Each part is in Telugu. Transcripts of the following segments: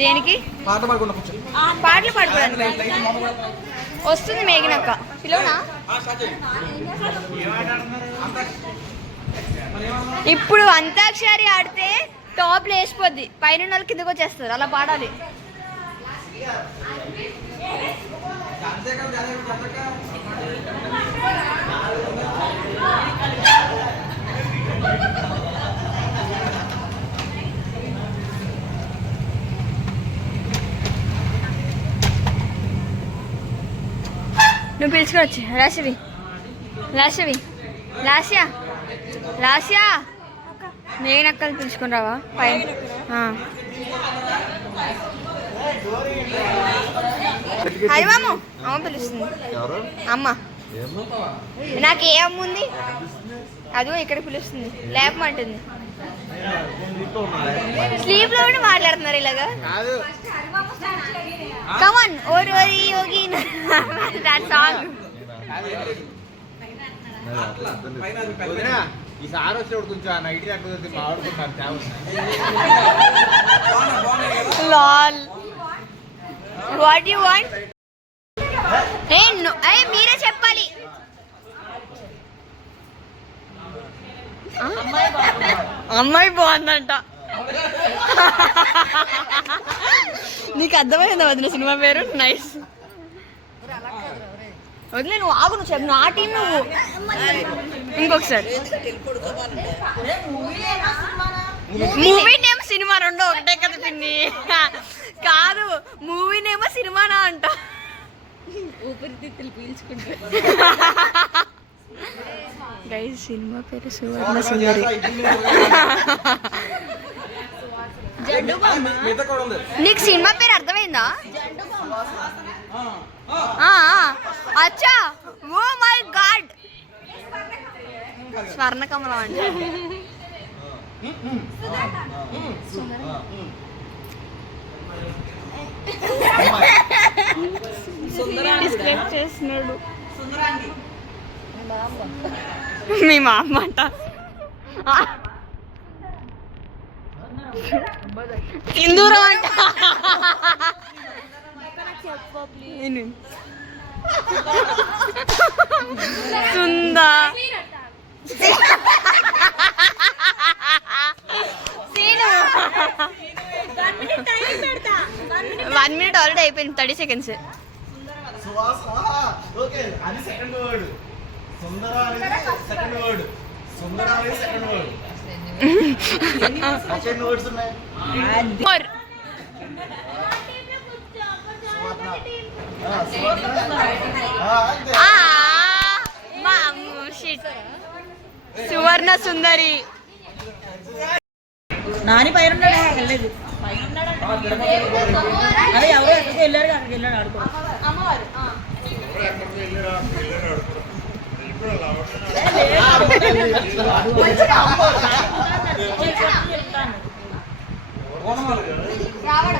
దేనికి పాటలు పాడుకోవడానికి వస్తుంది మేఘనక్క పిలవనా? ఇప్పుడు అంతాక్షరి ఆడితే టాప్లు వేసిపోద్ది, పైన వాళ్ళు కిందకు వచ్చేస్తారు, అలా పాడాలి. నువ్వు పిలుచుకోవచ్చు. రాశవి లాస్యవి లాస్యా లాస్యా మేఘనక్కలు పిలుచుకుని రావా పైన? అది మాము అమ్మ పిలుస్తుంది. అమ్మ నాకు ఏ అమ్మ ఉంది? అదిగో ఇక్కడ పిలుస్తుంది, లేపమంటుంది. స్లీప్ లో కూడా మాట్లాడుతున్నారు ఇలాగా. కమాన్ ఓరి ఓరి యోగి దట్ సాంగ్. ఈసారి వచ్చేప్పుడు కొంచెం నైట్ ఆడుకుంటాను. Lol what you want? మీరే చెప్పాలి. అమ్మాయి బాగుందంట. నీకు అర్థమైందా వదిన సినిమా పేరు? నైస్. వదిలే నువ్వు ఆగు, నువ్వు చెప్పు. నా టీం నువ్వు. ఇంకొకసారి మూవీ నేమ్ సినిమా రెండో ఒకటే కదా పిన్ని. కాదు మూవీ నేమో సినిమానా అంట. ఊపిరితిత్తులు పీల్చుకుంటా. గైస్ సినిమా పేరు సువర్ణ సుందరి. నీకు సినిమా పేరు అర్థమైందా? అచ్చా ఓ మై గాడ్ స్వర్ణకమలం అంట. డిస్క్రైబ్ చేస్తున్నాడు మీ మా అమ్మ అంట. సింధూరం అంట. సుందా 1 minute ఆల్రెడీ అయిపోయింది. 30 seconds. సువర్ణ సుందరి. నాని పైన వెళ్ళలేదు. అదే ఎవరో ఎక్కడికి వెళ్ళారు, అక్కడికి వెళ్ళాడు ఆడుకో.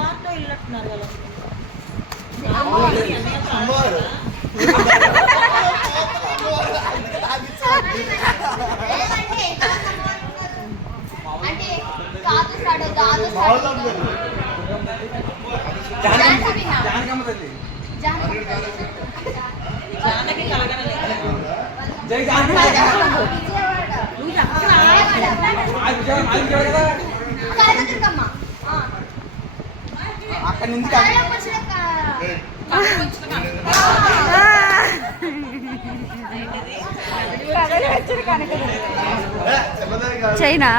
మాతో ఇల్లున్నారు కదా. అక్కడి నుంచి చైనా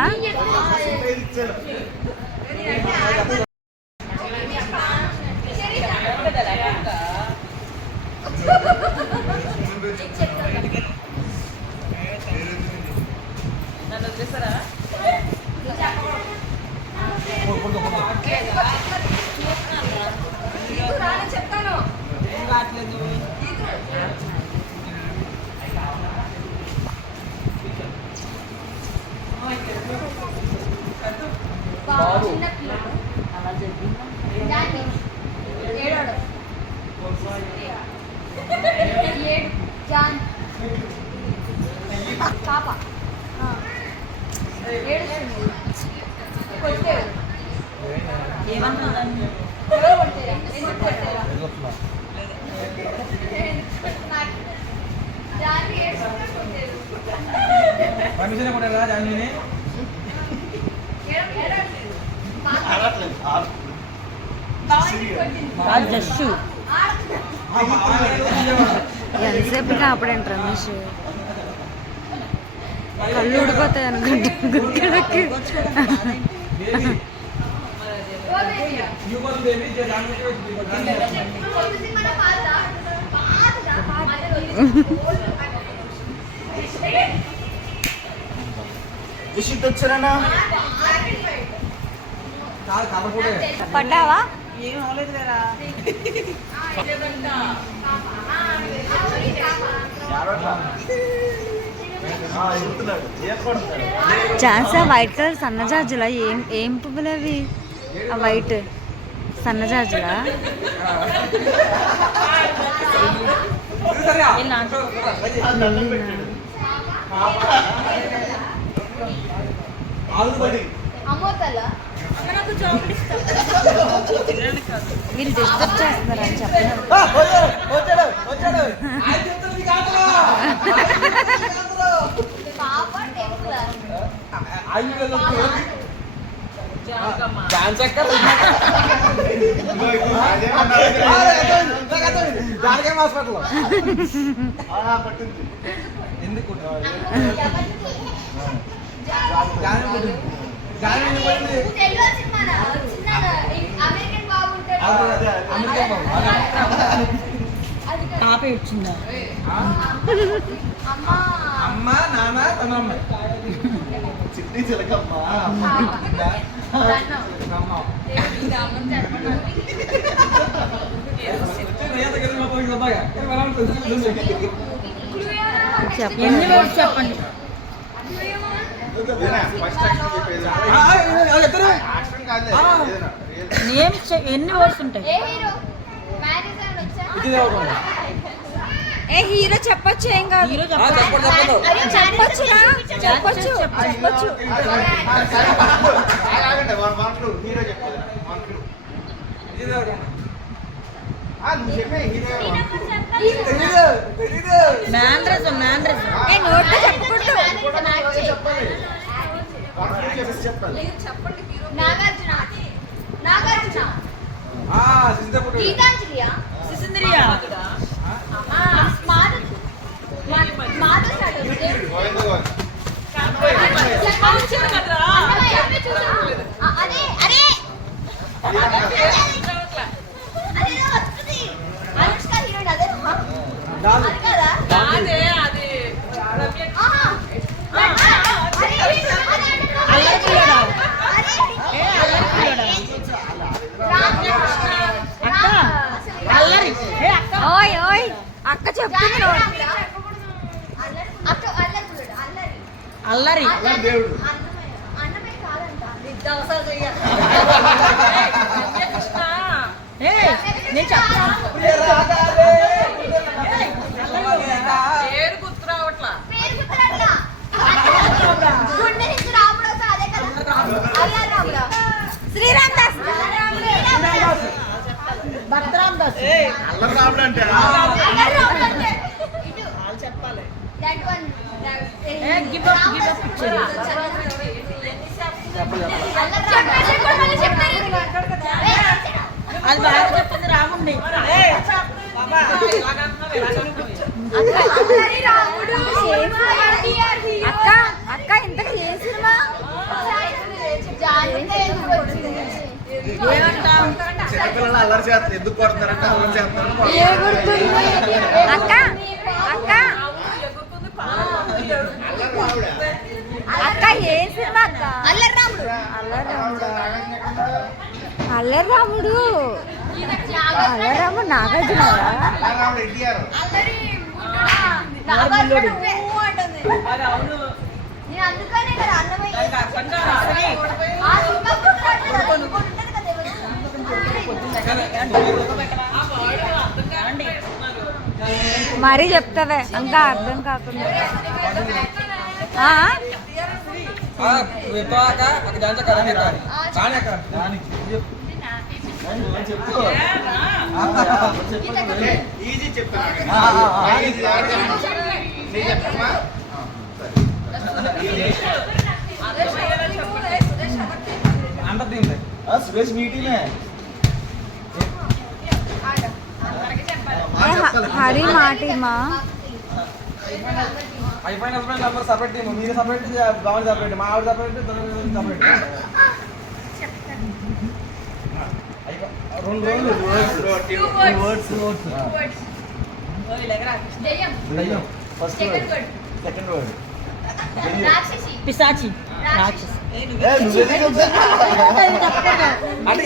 అలా చెప్పిందా? జాన్ పాప ఏడుస్తుంది కొట్టారు ఏమన్నా ఎవరు కొట్టారా ఎందుకు కొట్టారా జాన్ ఏడుస్తుంటే కొట్టారు పర్మిషన్ కొట్టారా జాన్వీని జస్సు ఎంతసేపుగా అప్పుడేంటి రమేష్ కళ్ళు ఊడిపోతాయి అనుకుంటా గుర్తులకి పడ్డావా ఏం అవ్వలేదు లేరా ఛాన్సా వైట్ కలర్ సన్నజాజులా ఏం పువ్వులు అవి ఆ వైట్ సన్నజాజులా అమ్మోతల్లా నాకు చాక్లెట్ ఇస్తా వీళ్ళు డిస్టర్బ్ చేస్తున్నారని చెప్పిన పాప టెంపుల్ హాస్పిటల్ ఎందుకు అమెరికన్ బాగుంటాడు కాపీ వచ్చిందా అమ్మా అమ్మ నాన్న తన అమ్మ చిట్టి చిలకమ్మ ఎన్ని వర్డ్స్ చెప్పండి ఫస్ట్ యాక్షన్ చెప్పేది యాక్షన్ కాదులే ఏదైనా నేమ్స్ ఎన్ని వర్డ్స్ ఉంటాయి ఏ హీరో మ్యారేజ్ అని వచ్చా ఏ హీరో చెప్పొచ్చు ఏం కాదు హీరో చెప్పండి చెప్పొచ్చురా చెప్పొచ్చు చెప్పొచ్చు ఆగండి వన్ టూ హీరో చెప్పదు వన్ టూ నువ్వు చెప్పే హీరో మ్యాన్రజం ఏ నోట్లో చెప్పకూడదు చెప్పాలి వన్ టూ చెప్పేసి చెప్పాలి నాగార్జున నాగార్జున సిద్ధపడు గీతాంజలియా సిసింద్రియా అనుష్క హీరోయిన్ అదే అది కదా అల్లరి పిల్లడా ఏ అల్లరి పిల్లడా అక్క అల్లరి ఏ అక్క ఓయ్ ఓయ్ అక్క చెప్తుంది నోడు. అల్లరి దేవుడు అన్నమే కాదంట ఏ నేను చెప్పనా పేరు గుర్తురాట్లా గుండె నుంచి రాముడు వస్తే అదే కదా అల్లారు రాముడా శ్రీరామ్ దాస్ భద్రాం దాస్ అల్లరి రాముడు అంటే అల్లారు రాముడు అంటే ఇటు వాళ్ళు చెప్పాలి that one A give up ఇచ్చేది అది బాగా చెప్తుంది రాముండి అక్క అక్క ఇంతకు ఏ సినిమా చిన్నపిల్లలు అల్లరి చేస్తారు ఎందుకు కొడతారంటే అల్లరి చేస్తారు ఏ గుర్తుంది అక్క అక్క అల్లరి రాముడా అక్క ఏ సినిమా అక్క అల్లరి రాముడు అల్లరాముడు అల్లరాముడు నాగార్జున అల్లరి రాముడు ఎన్టీఆర్ నేను అందుకనే కదా అన్నమయ్య ఆ సినిమా ఉంటుంది కదా ఎవరు? మరీ చెప్తావే ఇంకా అర్థం కాకుండా ఆ? విప్పాక అక్కడ దాంట్లో కరాని ఎక్కాలి కానీ అక్కడ చెప్పు ఈజీ చెప్పు అంత దీంట్లో సురేష్ మీటింగ్ హరి మాటిమా అయిపోయిన హస్బెండ్ నెంబర్ సపరేట్ టీమ్ మీరు సపరేట్ గవర్నమెంట్ సపరేట్ మా ఆవిడ సపరేట్ సపరేట్ రెండు ఫస్ట్ సెకండ్ వర్డ్ పిశాచి రాక్షసి అంటే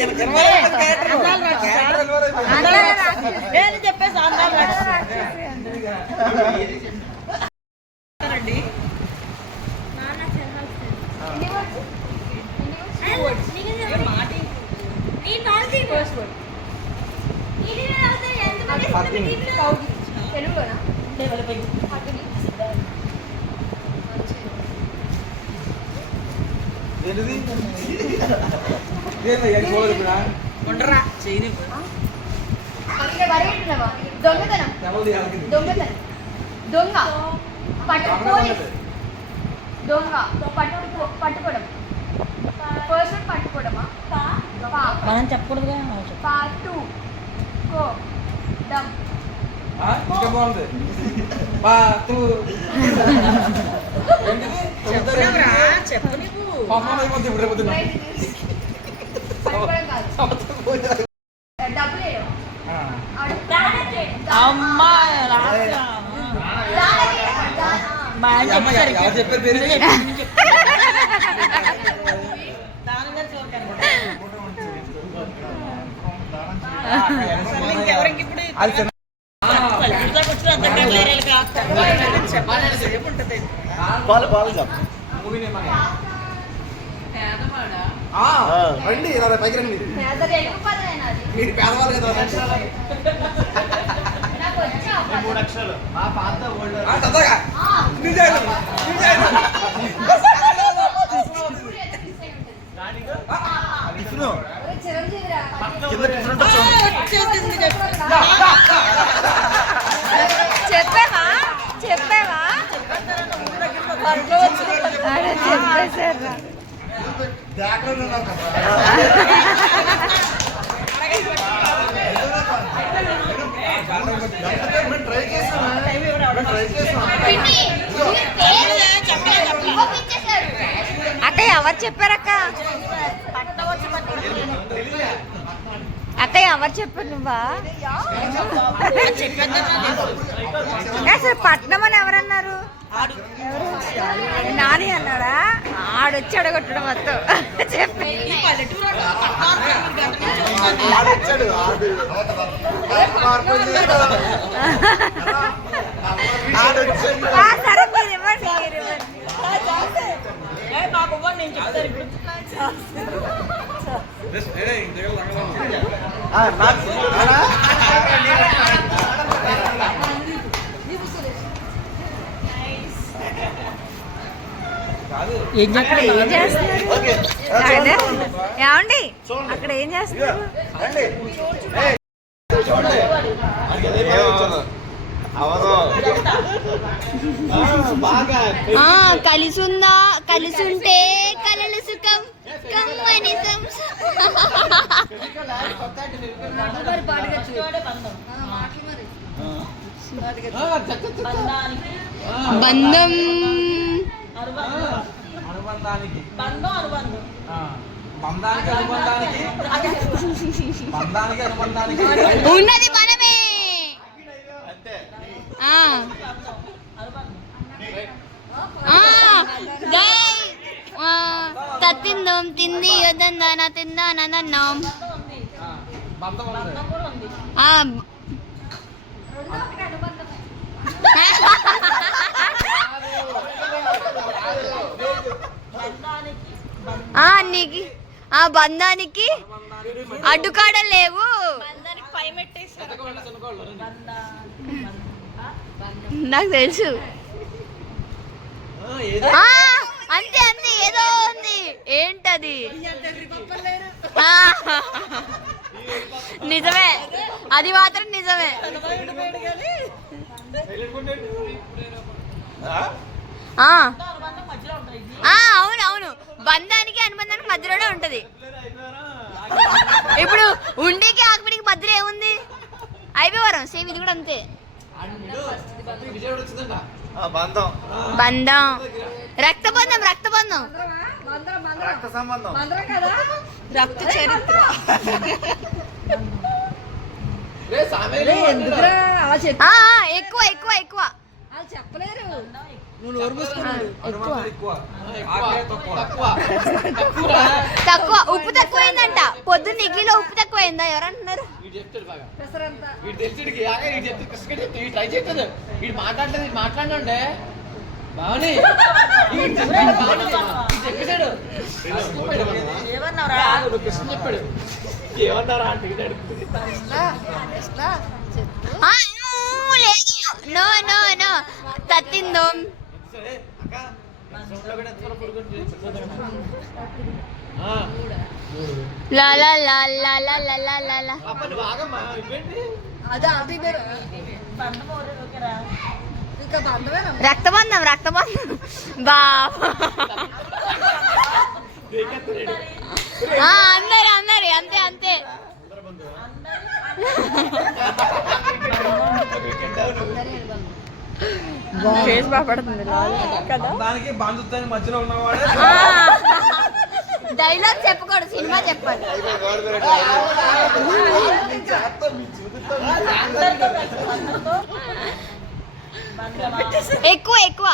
నేను చెప్పేసి ఆంధ్రాలు రాక్షసి తెలుగులోనా ఉండరా చేయని దొంగతనం దొంగతనం దొంగ పట్టుకోని దొంగ పట్టుకోవడం పర్సన్ పట్టుకోవడమా మనం చెప్పకూడదుగా పాటు కో డమ్ ఇంకా బాగుంది చెప్పు నీకు పాపం అయిపోతుంది ఇప్పుడు రేపు పట్టుకోవడం కాదు డబ్బులు వేయడం అమ్మా మా ఆయన చెప్పారు ఎవరు చెప్పారు పేరు ఇంకెవరికి ఇప్పుడు మూవీ నేమ్ రండి ఇలా పైకి రండి తెలుగు పదమేనా అది మీరు పేదవాళ్ళు కదా నాకు వచ్చా 3 అక్షరాలు మా పాత ఓల్డ్ తొందరగా టిఫిన్ చిరంజీవిరా కింద టిఫిన్ ఉంటుంది చెప్పావా చెప్పావా అరే చెప్పేశారా ట్రై చేసాను అక్క ఎవరు చెప్పారక్క అక్క ఎవరు చెప్పారు నువ్వా అసలు పట్నం అని ఎవరన్నారు నాని అన్నాడా ఆడొచ్చి అడగొట్టడం మొత్తం చెప్పి సరే మీరు ఇవ్వండి మీరు ఇవ్వండి నేను చెప్తాను ఇప్పుడు ఏం చెప్పాలి ఏం చేస్తున్నారు అదే, ఏమండి అక్కడ ఏం చేస్తున్నారు కలిసుందా కలిసుంటే కలలు సుఖం కమ్మని బంధం అనుబంధానికి బంధం అనుబంధం బంధానికి అనుబంధానికి బంధానికి అనుబంధానికి ఉన్నది మనమే తిందాం తింది వద్దందానా తిందానన్నాం బంధం ఉంది నీకు ఆ బంధానికి అడ్డుకాడలు లేవు పై మెట్టేసారు నాకు తెలుసు. ఆ, అంతే అంతే ఏదో ఉంది. ఏంటది? ఆ, నిజమే, అది మాత్రం నిజమే. అవును అవును, బంధానికి అనుబంధానికి మధ్యలోనే ఉంటది. ఇప్పుడు ఉండికి ఆకుపిడికి మధ్యలో ఏముంది? అయిపోవరం సేమ్, ఇది కూడా అంతే. బంధం, రక్తబంధం, రక్తబంధం, రక్త సంబంధం, రక్త చరిత్ర. ఎక్కువ ఎక్కువ ఎక్కువ చెప్పలేరు. తక్కువ, ఉప్పు తక్కువైందంట. పొద్దున్న ఇడ్లీలో ఉప్పు తక్కువైందా ఎవరంటున్నారు? మాట్లాడండి బాగుని చెప్పాడు. ఏమన్నారా అంటే నో నో నో తత్తిందో. లా లా లా లా లా లా లా లా లా. రక్తబంధం, రక్తబంధం బాబా. అందరు అందరు అంతే అంతే. ఫేస్ బాపడుతుంది కదా. దానికి బంధుత్వాన్ని మధ్యలో ఉన్నవాడు డైలాగ్ చెప్పకూడదు, సినిమా చెప్పాలి. ఎక్కువ ఎక్కువ,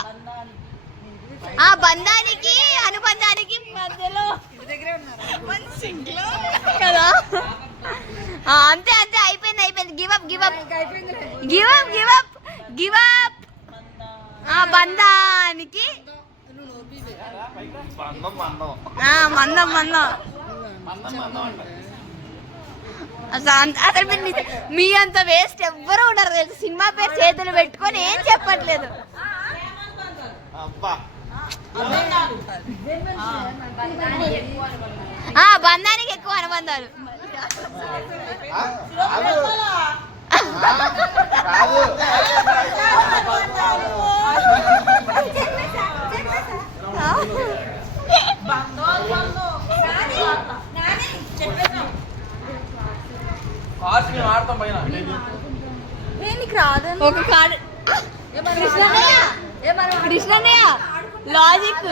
ఆ బంధానికి అనుబంధానికి మధ్యలో కదా. అంతే అంతే, అయిపోయింది అయిపోయింది. Give up give up give up give up give up. ఆ బంధానికి మందం మందం. అసలు మీ అంత వేస్ట్ ఎవ్వరూ ఉండరు తెలుసు. సినిమా పేరు చేతులు పెట్టుకొని ఏం చెప్పట్లేదు. బంధానికి ఎక్కువ అనుబంధాలు. ఆడతాం పైన ఒక కార్డు. కృష్ణన్నయ్య లాజిక్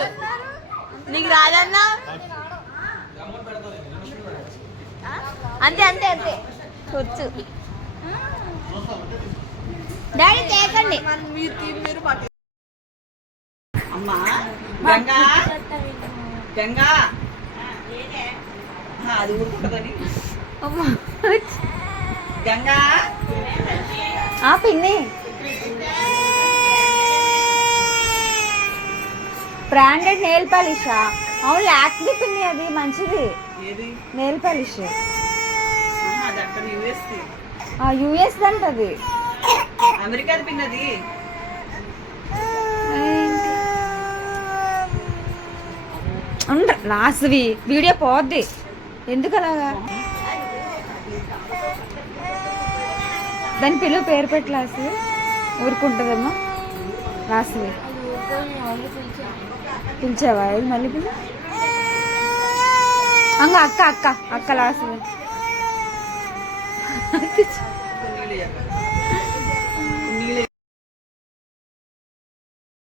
నీకు రాదన్నా. అంతే అంతే అంతే వచ్చు. డాడీ తేకండి. అమ్మా గంగా గంగా అది ఊరుకుంటుందని గంగా పిన్ని బ్రాండెడ్ నెయిల్ పాలిషా? అవును, లాక్మీ పిన్ని, అది మంచిది. నెయిల్ పాలిష్ యుఎస్ అంటది. అమెరికా పిన్నది. లాస్ట్వి వీడియో పోద్ది ఎందుకు అలాగా? దాని పిలువ పేరు పెట్టి లాస్ట్ ఊరుకుంటుందేమో. లాస్ట్వి పిలిచావా? ఇది మళ్ళీ పిలు. అక్క అక్క అక్క లాస్ట్వి